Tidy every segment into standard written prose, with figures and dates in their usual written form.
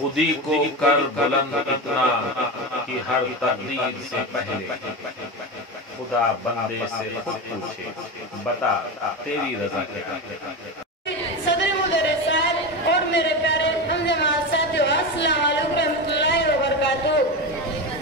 خودی کو کر بلند اتنا کہ ہر تقدیر سے پہلے خدا بندے سے خود پوچھے بتا تیری رضا کیا ہے۔ صدر مدرس صاحب اور میرے پیارے ہم جماعت ساتھیو، السلام علیکم رحمۃ اللہ وبرکاتہ۔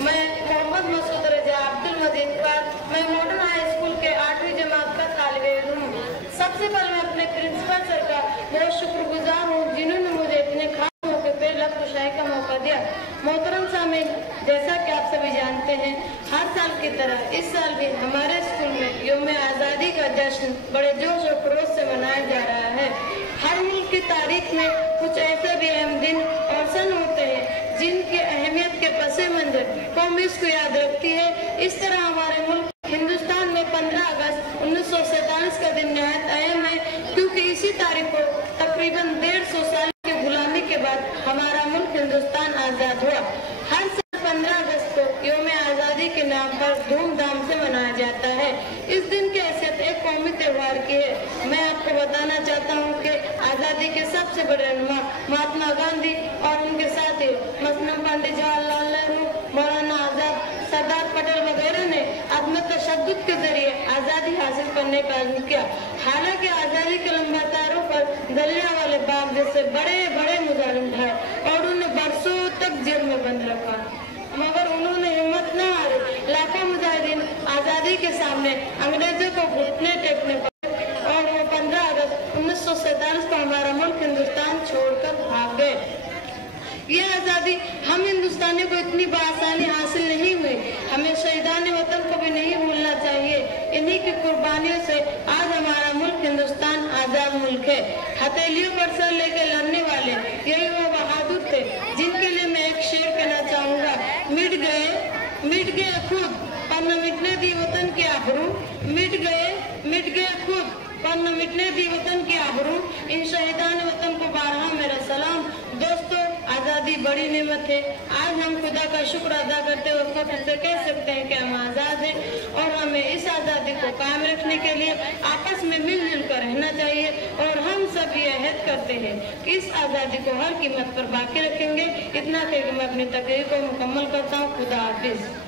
میں محمد مسعود رضا عبدالمجید پر میں ماڈرن ہائی اسکول کے 8ویں جماعت کا طالب علم ہوں۔ سب سے پہلے میں اپنے پرنسپل سر کا بہت شکر گزار ہوں جنہوں نے مجھے اتنے خاص موقع پہ لفظ کشائی کا موقع دیا۔ محترم سامعین، جیسا کہ آپ سبھی جانتے ہیں، ہر سال کی طرح اس سال بھی ہمارے اسکول میں یوم آزادی کا جشن بڑے جوش و خروش سے منایا جا رہا ہے۔ ہر ملک کی تاریخ میں کچھ ایسے بھی اہم دن اور سن ہوتے ہیں جن کی اہمیت کے پس منظر قوم اس کو یاد رکھتی ہے۔ اس طرح ہمارے ملک ہندوستان میں 15 اگست 1947 کا دن نہایت اہم ہے، کیونکہ اسی تاریخ کو تقریباً 150 سال کی غلامی کے بعد ہمارا ملک ہندوستان آزاد ہوا۔ ہر سال 15 اگست کو یوم آزادی کے نام پر دھوم دھام سے منایا جاتا ہے۔ اس دن کی حیثیت ایک قومی تہوار کی ہے۔ میں آپ کو بتانا چاہتا ہوں کہ آزادی کے سب سے بڑے رہنما مہاتما گاندھی اور ان کے ساتھی مثلاً پنڈت جواہر لال نہرو، مولانا آزاد، سردار پٹیل وغیرہ نے عدم تشدد کے ذریعے آزادی حاصل کرنے کا عزم کیا۔ حالانکہ آزادی کے لمباتاروں پر جلیانوالے باغ جیسے بڑے بڑے مظالم ڈھائے اور انہیں برسوں تک جیل میں بند رکھا، مگر انہوں نے ہمت نہ ہاری۔ لاکھوں مجاہدین آزادی کے سامنے انگریزوں کو گھٹنے ٹیکنے پڑے اور وہ 15 اگست 1947 کو ہمارا ملک ہندوستان چھوڑ کر بھاگ گئے۔ یہ آزادی ہم ہندوستانیوں کو اتنی بآسانی حاصل نہیں ہوئی۔ ہمیں شہیدان وطن کو بھی نہیں بھولنا چاہیے۔ انہی کی قربانیوں سے آج ہمارا ملک ہندوستان آزاد ملک ہے۔ ہتھیلیوں پر سر لے کے لڑنے والے یہی وہ بہادر تھے جن کے لیے میں ایک شعر کہنا چاہوں گا۔ مٹ گئے خود پر نہ مٹنے دی وطن کی آبرو، مٹ گئے خود پر نہ مٹنے دی وطن کی آبرو، ان شہیدان وطن کو بارہا میرا سلام۔ دوستو، آزادی بڑی نعمت ہے۔ آج ہم خدا کا شکر ادا کرتے ہوئے فخر سے کہہ سکتے ہیں کہ ہم آزاد ہیں، اور ہمیں اس آزادی کو قائم رکھنے کے لیے آپس میں مل جل کر رہنا چاہیے، اور ہم سب یہ عہد کرتے ہیں کہ اس آزادی کو ہر قیمت پر باقی رکھیں گے۔ اتنا کہہ کے میں اپنی تقریر کو مکمل کرتا ہوں۔ خدا حافظ۔